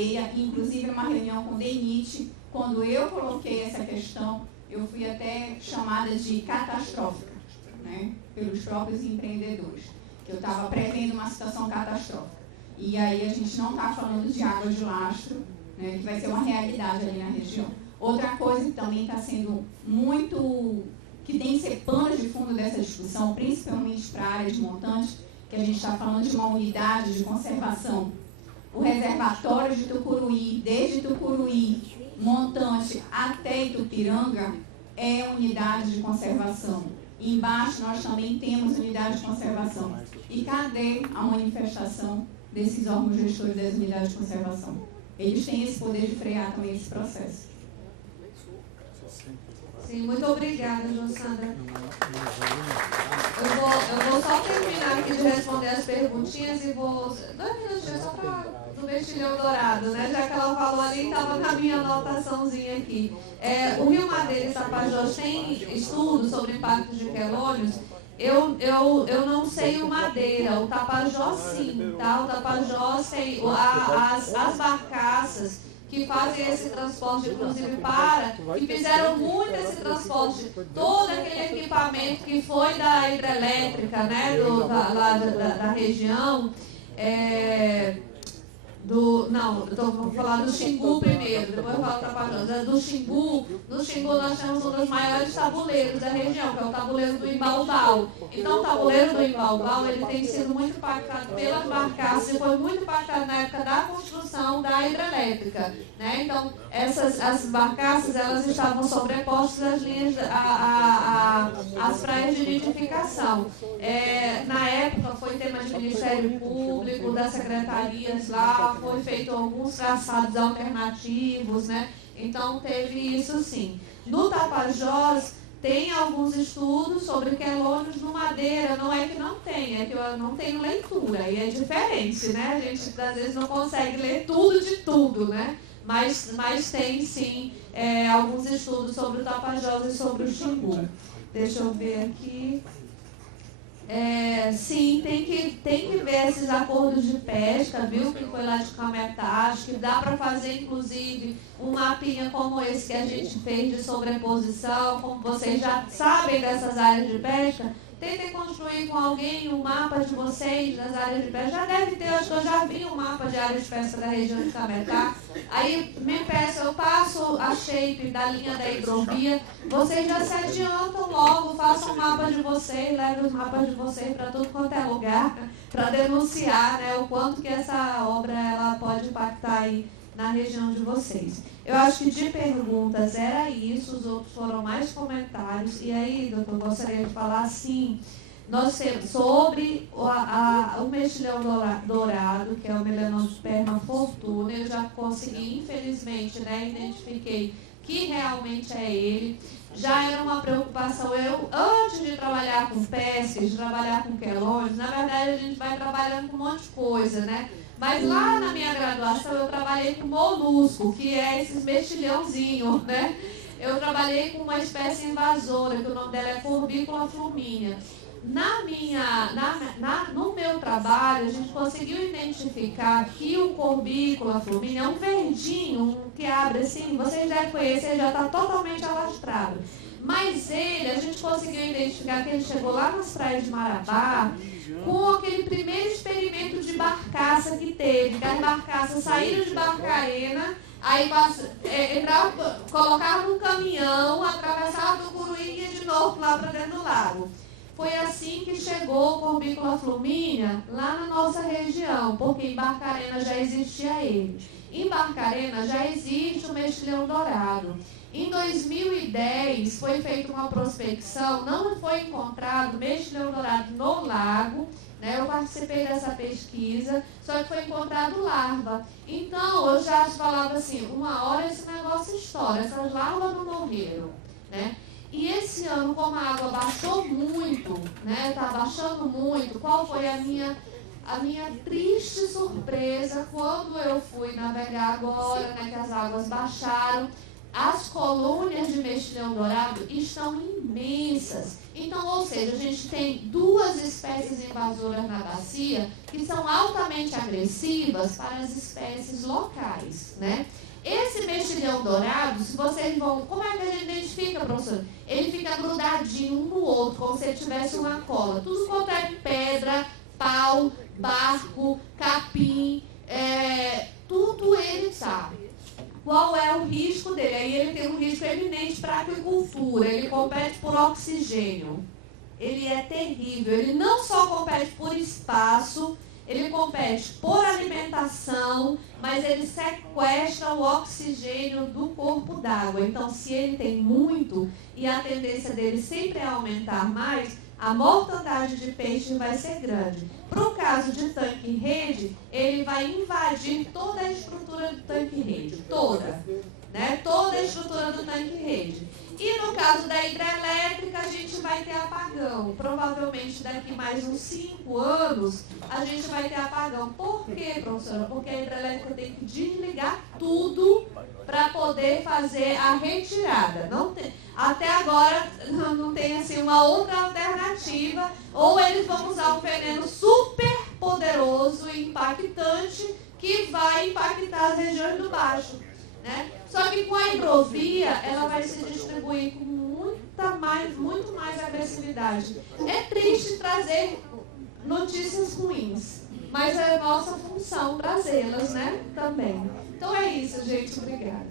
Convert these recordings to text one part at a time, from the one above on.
baleia, inclusive numa reunião com o DENIT, quando eu coloquei essa questão, eu fui até chamada de catastrófica, né, pelos próprios empreendedores, que eu estava prevendo uma situação catastrófica. E aí a gente não está falando de água de lastro, né, que vai ser uma realidade ali na região. Outra coisa que também está sendo muito, que tem que ser pano de fundo dessa discussão, principalmente para a área de montantes, que a gente está falando de uma unidade de conservação. O reservatório de Tucuruí, desde Tucuruí, Montante até Itupiranga, é unidade de conservação. E embaixo nós também temos unidade de conservação. E cadê a manifestação desses órgãos gestores das unidades de conservação? Eles têm esse poder de frear também esse processo. Sim, muito obrigada, Jossandra. Eu vou só terminar aqui de responder as perguntinhas e vou... 2 minutinhos só para do mexilhão dourado, né? Já que ela falou ali, estava na minha anotaçãozinha aqui. O Rio Madeira e Tapajós tem estudos sobre impactos de quelônios. Eu não sei o Madeira, o Tapajós sim, tá? O Tapajós tem as barcaças que fazem esse transporte, inclusive que fizeram muito esse transporte, todo aquele equipamento que foi da hidrelétrica, né, da região, vou falar do Xingu primeiro, depois eu falo do Tapajós. Do Xingu, no Xingu nós temos um dos maiores tabuleiros da região, que é o tabuleiro do Imbaubal. Então o tabuleiro do Imbaubal, ele tem sido muito impactado pelas barcaças e foi muito impactado na época da construção da hidrelétrica, né? Então as barcaças, elas estavam sobrepostas às linhas, às praias de nidificação. Na época foi tema de Ministério Público, das secretarias lá, foi feito alguns traçados alternativos, né? Então teve isso sim. No Tapajós tem alguns estudos sobre quelônios no Madeira, não é que não tem, é que eu não tenho leitura, e é diferente, né? A gente às vezes não consegue ler tudo de tudo, né? Mas tem sim alguns estudos sobre o Tapajós e sobre o Xingu. Deixa eu ver aqui. Sim, tem que ver esses acordos de pesca, viu, que foi lá de Cametá. Acho que dá para fazer, inclusive, um mapinha como esse que a gente fez de sobreposição. Como vocês já sabem dessas áreas de pesca, tentem construir com alguém um mapa de vocês das áreas de pesca. Já deve ter, acho que eu já vi um mapa de áreas de pesca da região de Cametá. Aí me peço, eu passo a shape da linha da hidrovia, vocês já se adiantam logo, façam um mapa de vocês, levem os mapas de vocês para tudo quanto é lugar, para denunciar, né, o quanto que essa obra ela pode impactar aí na região de vocês. Eu acho que de perguntas era isso, os outros foram mais comentários. E aí, doutor, gostaria de falar assim, nós temos sobre o mexilhão dourado, que é o Melanosperma fortuna. Eu já consegui, infelizmente, né, identifiquei que realmente é ele. Já era uma preocupação, antes de trabalhar com pesques, de trabalhar com quelônios, na verdade a gente vai trabalhando com um monte de coisa, né? Mas lá na minha graduação eu trabalhei com molusco, que é esses mexilhãozinhos, né? Eu trabalhei com uma espécie invasora, que o nome dela é Corbicula flumínea. No meu trabalho, a gente conseguiu identificar que o Corbicula flumínea é um verdinho, que abre assim, vocês devem conhecer, já está totalmente alastrado. Mas a gente conseguiu identificar que ele chegou lá nas praias de Marabá, com aquele primeiro experimento de barcaça que teve, que as barcaças saíram de Barcarena, aí colocavam num caminhão, atravessavam o Curuí e ia de novo lá para dentro do lago. Foi assim que chegou o Corbicula flumínea lá na nossa região, porque em Barcarena já existia ele. Em Barcarena já existe o mexilhão dourado. Em 2010 foi feita uma prospecção, não foi encontrado mexilhão dourado no lago, né? Eu participei dessa pesquisa, só que foi encontrado larva. Então eu já falava assim, uma hora esse negócio estoura, essas larvas não morreram, né? E esse ano, como a água baixou muito, né? Está baixando muito, qual foi a minha triste surpresa quando eu fui navegar agora, né? Que as águas baixaram. as colônias de mexilhão dourado estão imensas. Então, ou seja, a gente tem 2 espécies invasoras na bacia que são altamente agressivas para as espécies locais, né? Esse mexilhão dourado, se vocês vão... Como é que a gente identifica, professor? Ele fica grudadinho um no outro, como se ele tivesse uma cola. Tudo quanto é pedra, pau, barco, capim, tudo ele sabe. Qual é o risco dele? Aí ele tem um risco eminente para a aquicultura. Ele compete por oxigênio. Ele é terrível. Ele não só compete por espaço, ele compete por alimentação, mas ele sequestra o oxigênio do corpo d'água. Então, se ele tem muito, e a tendência dele sempre é aumentar mais, a mortandade de peixe vai ser grande. Para o caso de tanque-rede, ele vai invadir toda a estrutura do tanque-rede, toda, né? Toda a estrutura do tanque-rede. E no caso da hidrelétrica, a gente vai ter apagão. Provavelmente daqui mais uns 5 anos, a gente vai ter apagão. Por quê, professora? Porque a hidrelétrica tem que desligar tudo para poder fazer a retirada. Não tem, até agora não tem assim, uma outra alternativa. Ou eles vão usar um veneno super poderoso e impactante que vai impactar as regiões do baixo, né? Só que com a hidrovia, ela vai se distribuir com muito mais agressividade. É triste trazer notícias ruins, mas é a nossa função trazê-las, né? Também. Então é isso, gente. Obrigada.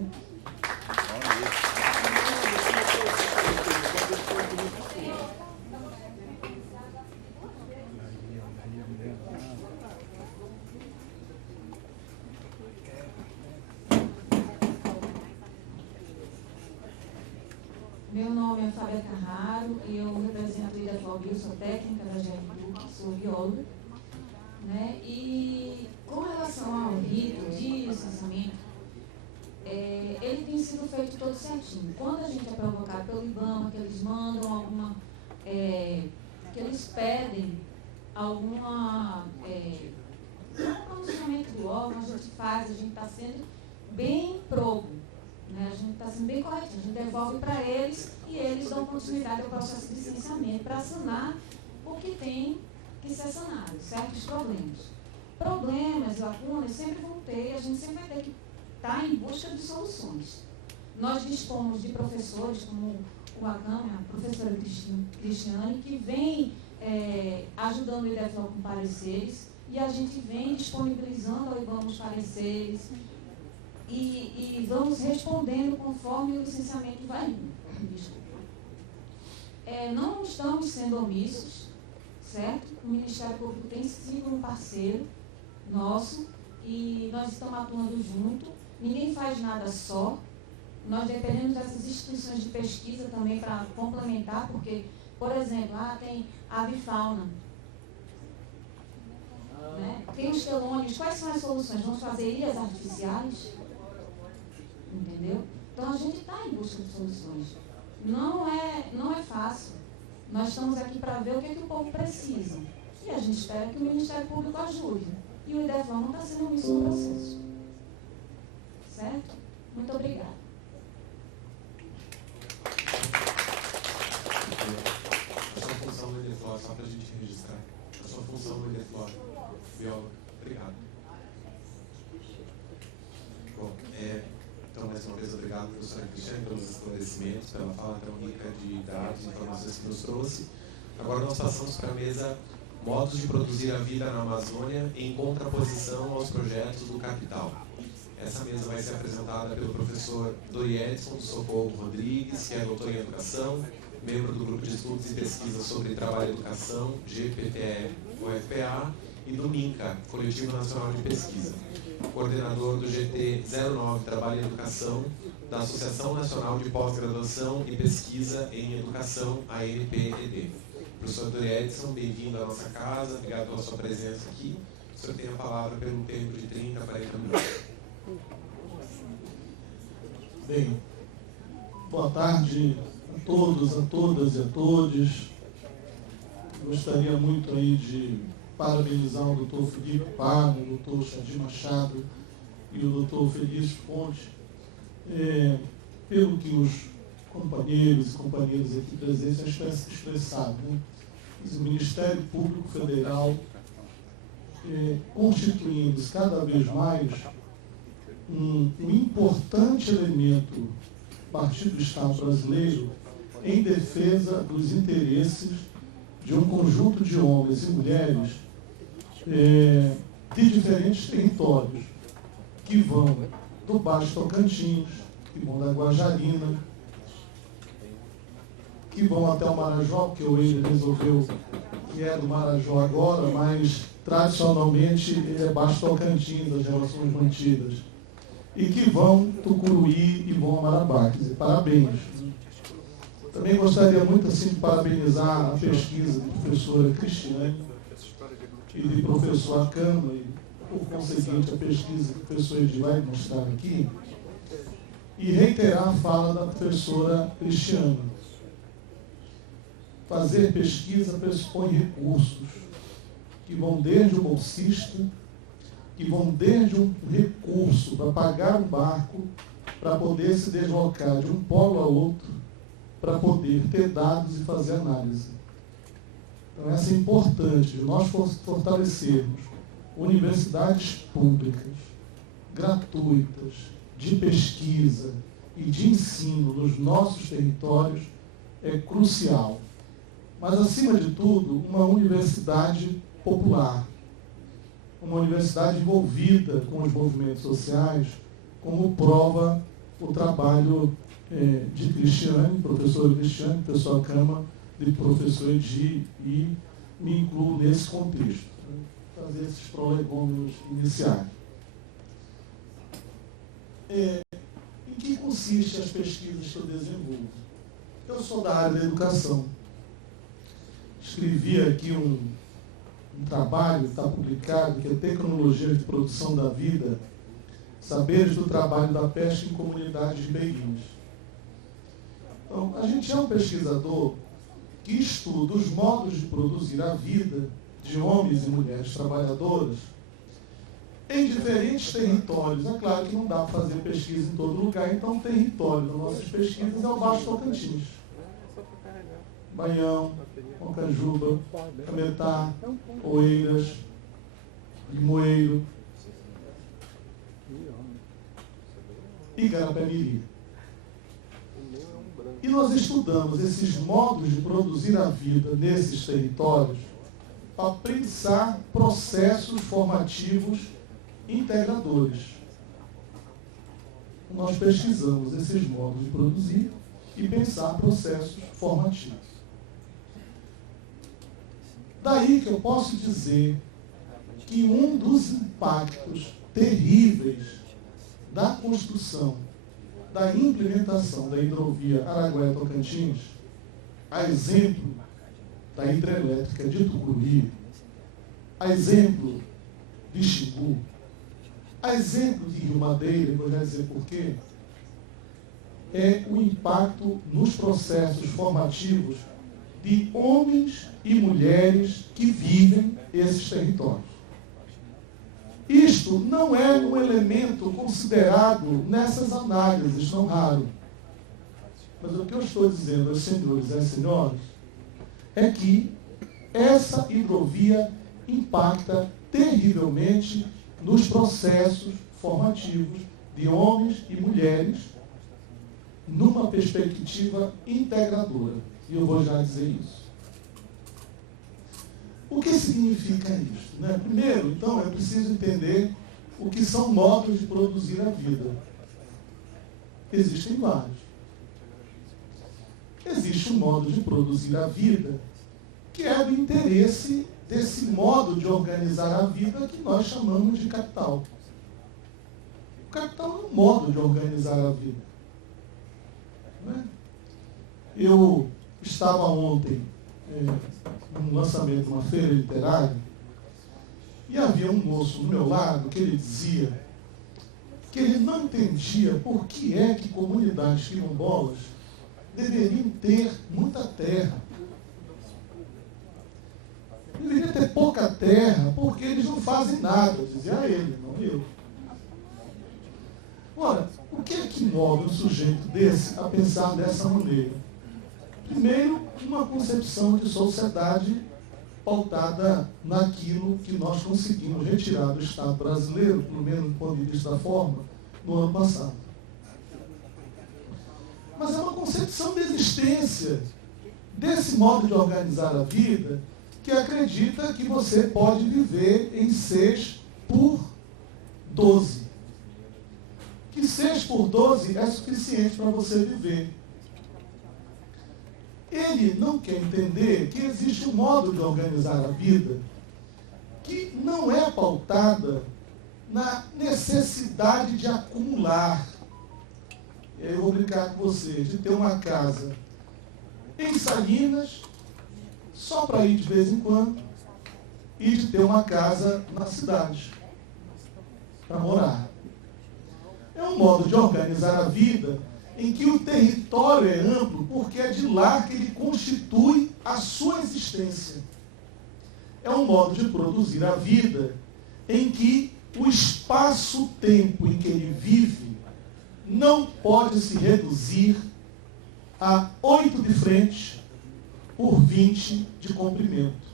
Meu nome é Fábia Carraro e eu represento o IDEFOB, sou técnica da GERDUC, sou bióloga, né? E com relação ao rito de licenciamento, ele tem sido feito todo certinho. Quando a gente é provocado pelo IBAMA, que eles mandam alguma, que eles pedem alguma pronunciamento do órgão, a gente faz, a gente está sendo bem probo. Né? A gente está sendo bem corretinho, a gente devolve para eles e eles dão continuidade ao processo de licenciamento para sanar o que tem que ser sanado, certos problemas. Problemas, lacunas, sempre vão ter, a gente sempre vai ter que estar em busca de soluções. Nós dispomos de professores, como o Acam, a professora Cristiane, que vem ajudando o IDEFOB com pareceres e a gente vem disponibilizando ao IBAMA os pareceres, e vamos respondendo conforme o licenciamento vai indo. Não estamos sendo omissos, certo? O Ministério Público tem sido um parceiro nosso e nós estamos atuando junto. Ninguém faz nada só. Nós dependemos dessas instituições de pesquisa também para complementar, porque, por exemplo, tem avifauna, né? Tem os quelônios. Quais são as soluções? Vamos fazer ilhas artificiais? Entendeu? Então a gente está em busca de soluções. Não é fácil. Nós estamos aqui para ver o que o povo precisa. E a gente espera que o Ministério Público ajude. E o IDEFOB não está sendo omisso no processo. Certo? Muito obrigada. A sua função no IDEFOB, só para a gente registrar. A sua função no IDEFOB, biólogo. Obrigado. Bom, então, mais uma vez, obrigado, professora Cristiane, pelos esclarecimentos, pela fala tão rica de dados e informações que nos trouxe. Agora nós passamos para a mesa Modos de Produzir a Vida na Amazônia em contraposição aos projetos do capital. Essa mesa vai ser apresentada pelo professor Doriedson do Socorro Rodrigues, que é doutor em Educação, membro do Grupo de Estudos e Pesquisa sobre Trabalho e Educação, GPTE-UFPA, e do MINCA, Coletivo Nacional de Pesquisa, coordenador do GT 09 Trabalho e Educação, da Associação Nacional de Pós-Graduação e Pesquisa em Educação, ANPED. Professor Doriedson, bem-vindo à nossa casa, obrigado pela sua presença aqui. O senhor tem a palavra pelo tempo de 30 a 40 minutos. Bem, boa tarde a todos, a todas e a todos. Gostaria muito aí de parabenizar o doutor Felipe Pago, o doutor Xadir Machado e o doutor Felício Fonte pelo que os companheiros e companheiras aqui presentes têm expressado, né? O Ministério Público Federal constituindo-se cada vez mais um importante elemento a partir do Estado brasileiro em defesa dos interesses de um conjunto de homens e mulheres de diferentes territórios, que vão do Baixo Tocantins, que vão da Guajarina, que vão até o Marajó, porque o Eiler resolveu que é do Marajó agora, mas tradicionalmente é Baixo Tocantins, as relações mantidas, e que vão Tucuruí e vão a Marabá. Quer dizer, parabéns. Também gostaria muito assim, de parabenizar a pesquisa da professora Cristiane e do professor Acama, e por conseguinte a pesquisa que o professor Edi vai mostrar aqui, e reiterar a fala da professora Cristiane. Fazer pesquisa pressupõe recursos que vão desde o bolsista, que vão desde um recurso para pagar um barco, para poder se deslocar de um polo a outro, para poder ter dados e fazer análise. Então, essa é importante, nós fortalecermos universidades públicas, gratuitas, de pesquisa e de ensino nos nossos territórios é crucial. Mas, acima de tudo, uma universidade popular, uma universidade envolvida com os movimentos sociais, como prova o trabalho de Cristiane, professora Cristiane, professor Acama, de professor Edi, e me incluo nesse contexto. Fazer esses prolegômenos iniciais. Em que consistem as pesquisas que eu desenvolvo? Eu sou da área da educação. Escrevi aqui um trabalho, está publicado, que é Tecnologias de Produção da Vida, Saberes do Trabalho da Pesca em Comunidades Ribeirinhas. Então, a gente é um pesquisador que estuda os modos de produzir a vida de homens e mulheres trabalhadoras em diferentes territórios. É claro que não dá para fazer pesquisa em todo lugar, então o território das nossas pesquisas é o Baixo Tocantins. Baião, Moncajuba, Cametá, Oeiras, Limoeiro, Igarapé-Miri. E nós estudamos esses modos de produzir a vida nesses territórios para pensar processos formativos integradores. Nós pesquisamos esses modos de produzir e pensar processos formativos. Daí que eu posso dizer que um dos impactos terríveis da construção, da implementação da hidrovia Araguaia-Tocantins, a exemplo da hidrelétrica de Tucuruí, a exemplo de Xingu, a exemplo de Rio Madeira, vou já dizer por quê, é o impacto nos processos formativos de homens e mulheres que vivem esses territórios. Isto não é um elemento considerado nessas análises, não raro. Mas o que eu estou dizendo aos senhores e às senhoras é que essa hidrovia impacta terrivelmente nos processos formativos de homens e mulheres numa perspectiva integradora. E eu vou já dizer isso. O que significa isso? Né? Primeiro, então, é preciso entender o que são modos de produzir a vida. Existem vários. Existe um modo de produzir a vida que é do interesse desse modo de organizar a vida que nós chamamos de capital. O capital é um modo de organizar a vida. Né? Eu estava ontem num lançamento de uma feira literária e havia um moço do meu lado que ele dizia que ele não entendia por que é que comunidades quilombolas deveriam ter muita terra. Deveria ter pouca terra, porque eles não fazem nada, dizia ele, não eu. Ora, o que é que move um sujeito desse a pensar dessa maneira? Primeiro, uma concepção de sociedade pautada naquilo que nós conseguimos retirar do Estado brasileiro, pelo menos do ponto de vista da forma, no ano passado. Mas é uma concepção de existência, desse modo de organizar a vida, que acredita que você pode viver em 6 por 12. Que 6 por 12 é suficiente para você viver. Ele não quer entender que existe um modo de organizar a vida que não é pautada na necessidade de acumular. Eu vou brincar com você, de ter uma casa em Salinas, só para ir de vez em quando, e de ter uma casa na cidade, para morar. É um modo de organizar a vida em que o território é amplo, porque é de lá que ele constitui a sua existência. É um modo de produzir a vida em que o espaço-tempo em que ele vive não pode se reduzir a 8 de frente por 20 de comprimento.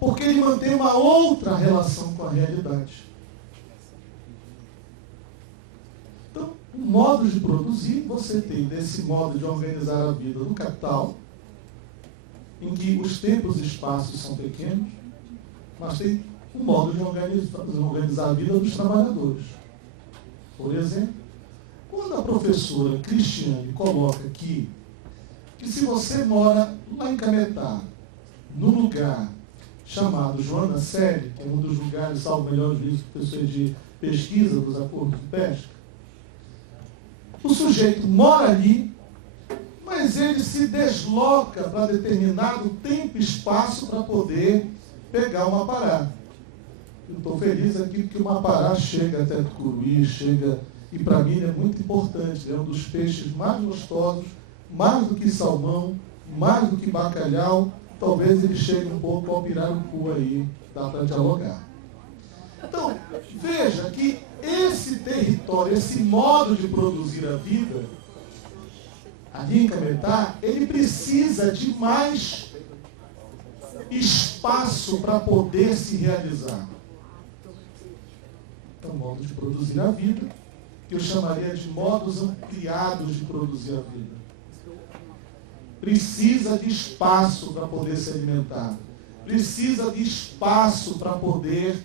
Porque ele mantém uma outra relação com a realidade. Então, modos de produzir, você tem desse modo de organizar a vida do capital, em que os tempos e espaços são pequenos, mas tem um modo de organizar a vida dos trabalhadores. Por exemplo, quando a professora Cristiane coloca aqui que se você mora lá em Cametá, num lugar chamado Joana Selle, que é um dos lugares, salvo melhor juízo, professor de pesquisa dos acordos de pesca, o sujeito mora ali, mas ele se desloca para determinado tempo e espaço para poder pegar uma pará. Eu estou feliz aqui porque uma pará chega até Tucuruí, e para mim ele é muito importante, é um dos peixes mais gostosos, mais do que salmão, mais do que bacalhau, talvez ele chegue um pouco ao pirarucu aí, dá para dialogar. Então, veja que esse território, esse modo de produzir a vida, ali em Cametá, ele precisa de mais espaço para poder se realizar. Então, modo de produzir a vida, que eu chamaria de modos ampliados de produzir a vida. Precisa de espaço para poder se alimentar. Precisa de espaço para poder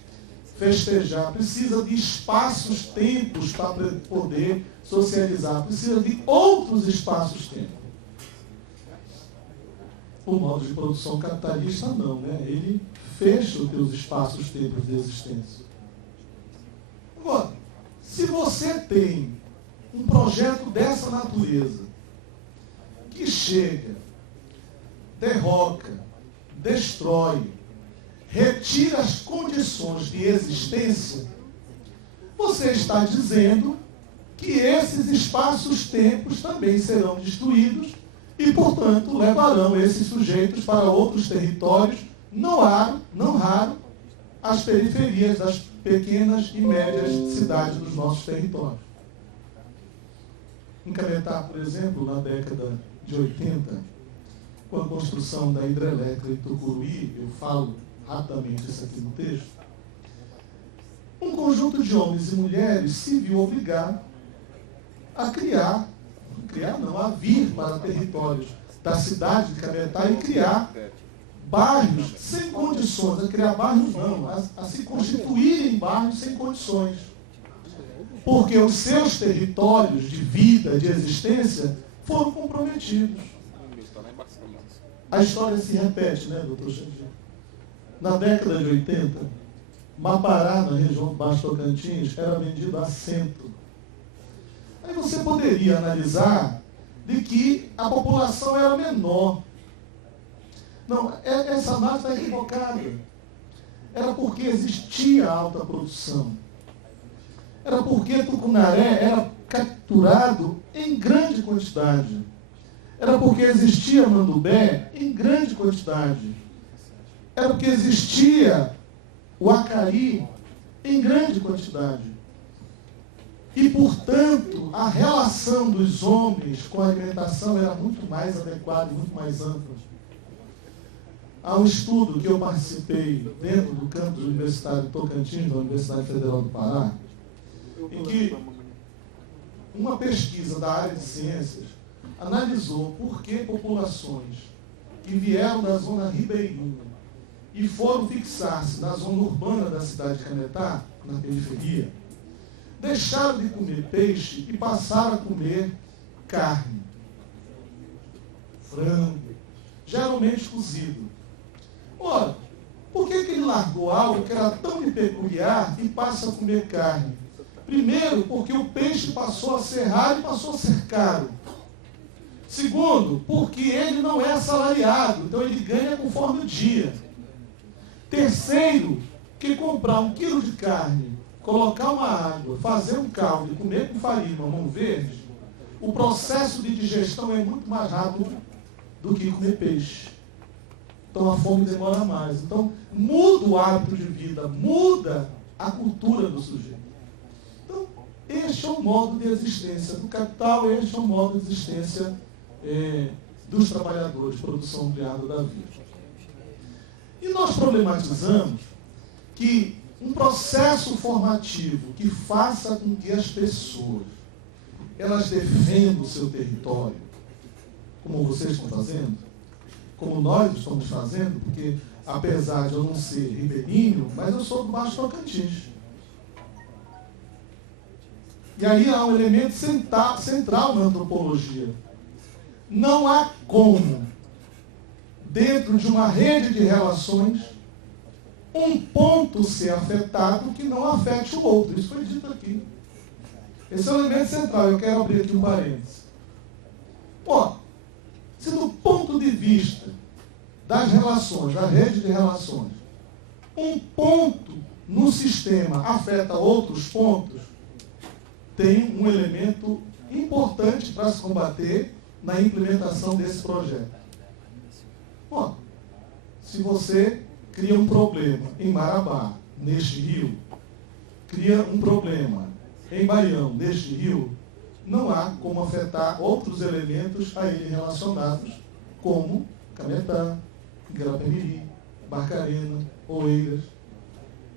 festejar. Precisa de espaços, tempos para poder socializar. Precisa de outros espaços-tempo. O modo de produção capitalista não, né? Ele fecha os teus espaços-tempos de existência. Agora, se você tem um projeto dessa natureza, que chega, derroca, destrói, retira as condições de existência, você está dizendo que esses espaços-tempos também serão destruídos e, portanto, levarão esses sujeitos para outros territórios, não raro, as periferias das pequenas e médias cidades dos nossos territórios. Em Cametá, por exemplo, na década de 80, com a construção da hidrelétrica em Tucuruí, eu falo rapidamente isso aqui no texto, um conjunto de homens e mulheres se viu obrigado a a vir para territórios da cidade de Cametá e criar bairros sem condições, a criar bairros não, a se constituírem em bairros sem condições. Porque os seus territórios de vida, de existência, foram comprometidos. A história se repete, né, doutor Xandir? Na década de 80, Mapará, na região do Baixo Tocantins, era vendido a cento. Aí você poderia analisar de que a população era menor. Não, essa análise está equivocada. Era porque existia alta produção. Era porque Tucunaré era capturado em grande quantidade. Era porque existia Mandubé em grande quantidade. Era porque existia o Acari em grande quantidade. E, portanto, a relação dos homens com a alimentação era muito mais adequada, muito mais ampla. Há um estudo que eu participei dentro do campus universitário Tocantins, da Universidade Federal do Pará, em que uma pesquisa da área de ciências analisou por que populações que vieram da zona ribeirinha e foram fixar-se na zona urbana da cidade de Cametá, na periferia, deixaram de comer peixe e passaram a comer carne, frango, geralmente cozido. Ora, por que ele largou algo que era tão peculiar e passa a comer carne? Primeiro, porque o peixe passou a ser raro e passou a ser caro. Segundo, porque ele não é assalariado, então ele ganha conforme o dia. Terceiro, que comprar 1 quilo de carne, colocar uma água, fazer um caldo e comer com farinha, mamão verde, o processo de digestão é muito mais rápido do que comer peixe. Então a fome demora mais. Então muda o hábito de vida, muda a cultura do sujeito. Então este é o modo de existência do capital, este é o modo de existência dos trabalhadores, produção ampliada da vida. E nós problematizamos que um processo formativo que faça com que as pessoas elas defendam o seu território, como vocês estão fazendo, como nós estamos fazendo, porque apesar de eu não ser ribeirinho, mas eu sou do Baixo Tocantins. E aí há um elemento central na antropologia. Não há como, dentro de uma rede de relações, um ponto ser afetado que não afete o outro. Isso foi dito aqui. Esse é o elemento central. Eu quero abrir aqui um parênteses. Se do ponto de vista das relações, da rede de relações, um ponto no sistema afeta outros pontos, tem um elemento importante para se combater na implementação desse projeto. Se você cria um problema em Marabá, neste rio, cria um problema em Baião, neste rio, não há como afetar outros elementos a ele relacionados, como Cametá, Garapé-Miri, Barcarena, Oeiras.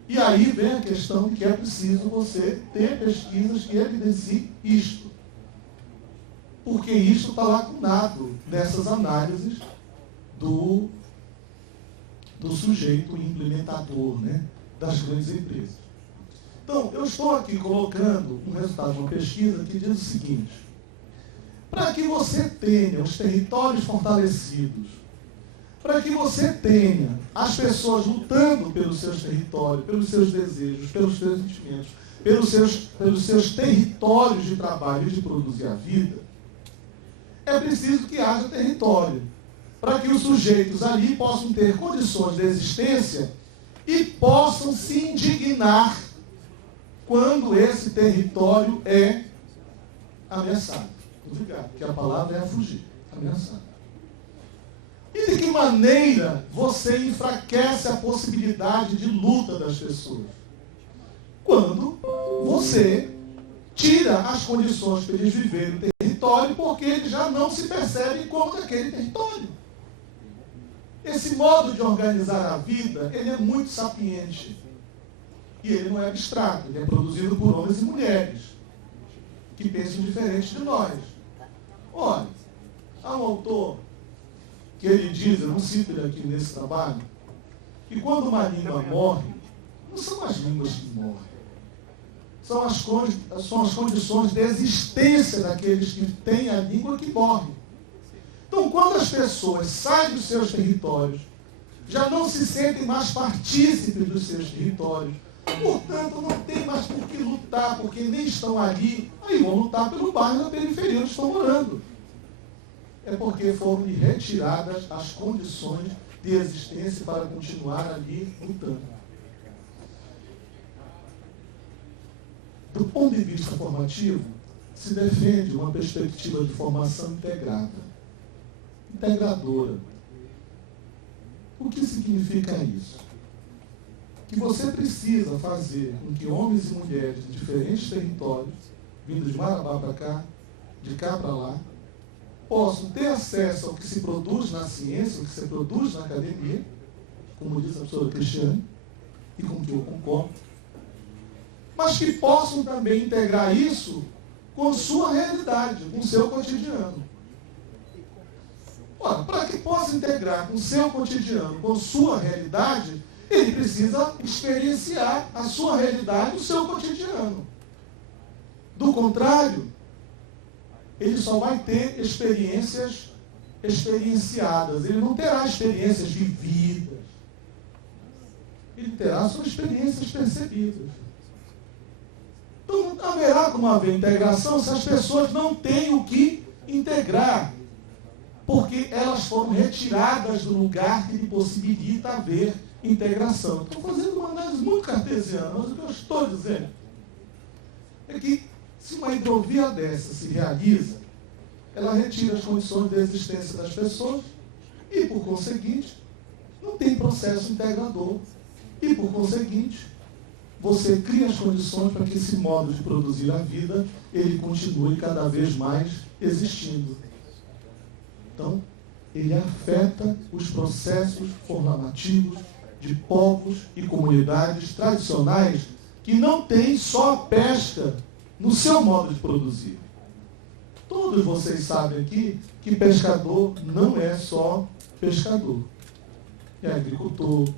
E aí vem a questão de que é preciso você ter pesquisas que evidenciem isto. Porque isto está lacunado nessas análises do sujeito implementador, das grandes empresas. Então, eu estou aqui colocando um resultado de uma pesquisa que diz o seguinte: para que você tenha os territórios fortalecidos, para que você tenha as pessoas lutando pelos seus territórios, pelos seus desejos, pelos seus sentimentos, pelos seus territórios de trabalho e de produzir a vida, é preciso que haja território, para que os sujeitos ali possam ter condições de existência e possam se indignar quando esse território é ameaçado. Obrigado, que a palavra é fugir, ameaçado. E de que maneira você enfraquece a possibilidade de luta das pessoas? Quando você tira as condições para eles viverem no território, porque eles já não se percebem como daquele território. Esse modo de organizar a vida, ele é muito sapiente. E ele não é abstrato, ele é produzido por homens e mulheres que pensam diferente de nós. Olha, há um autor que ele diz, eu não cito ele aqui nesse trabalho, que quando uma língua morre, não são as línguas que morrem, são as condições de existência daqueles que têm a língua que morrem. Então, quando as pessoas saem dos seus territórios, já não se sentem mais partícipes dos seus territórios, portanto, não tem mais por que lutar, porque nem estão ali, aí vão lutar pelo bairro da periferia onde estão morando. É porque foram lhe retiradas as condições de existência para continuar ali lutando. Do ponto de vista formativo, se defende uma perspectiva de formação integrada, integradora. O que significa isso? Que você precisa fazer com que homens e mulheres de diferentes territórios vindo de Marabá para cá, de cá para lá, possam ter acesso ao que se produz na ciência, ao que se produz na academia, como diz a professora Cristiane, e com que eu concordo, mas que possam também integrar isso com sua realidade, com o seu cotidiano. Ora, para que possa integrar com o seu cotidiano, com sua realidade, ele precisa experienciar a sua realidade, o seu cotidiano. Do contrário, ele só vai ter experiências experienciadas, ele não terá experiências vividas. Ele terá suas experiências percebidas. Então, não haverá como haver integração se as pessoas não têm o que integrar, porque elas foram retiradas do lugar que lhe possibilita haver integração. Estou fazendo uma análise muito cartesiana, mas o que eu estou dizendo é que se uma hidrovia dessa se realiza, ela retira as condições de existência das pessoas e, por conseguinte, não tem processo integrador. E, por conseguinte, você cria as condições para que esse modo de produzir a vida, ele continue cada vez mais existindo. Então, ele afeta os processos formativos de povos e comunidades tradicionais que não têm só a pesca no seu modo de produzir. Todos vocês sabem aqui que pescador não é só pescador. É agricultor,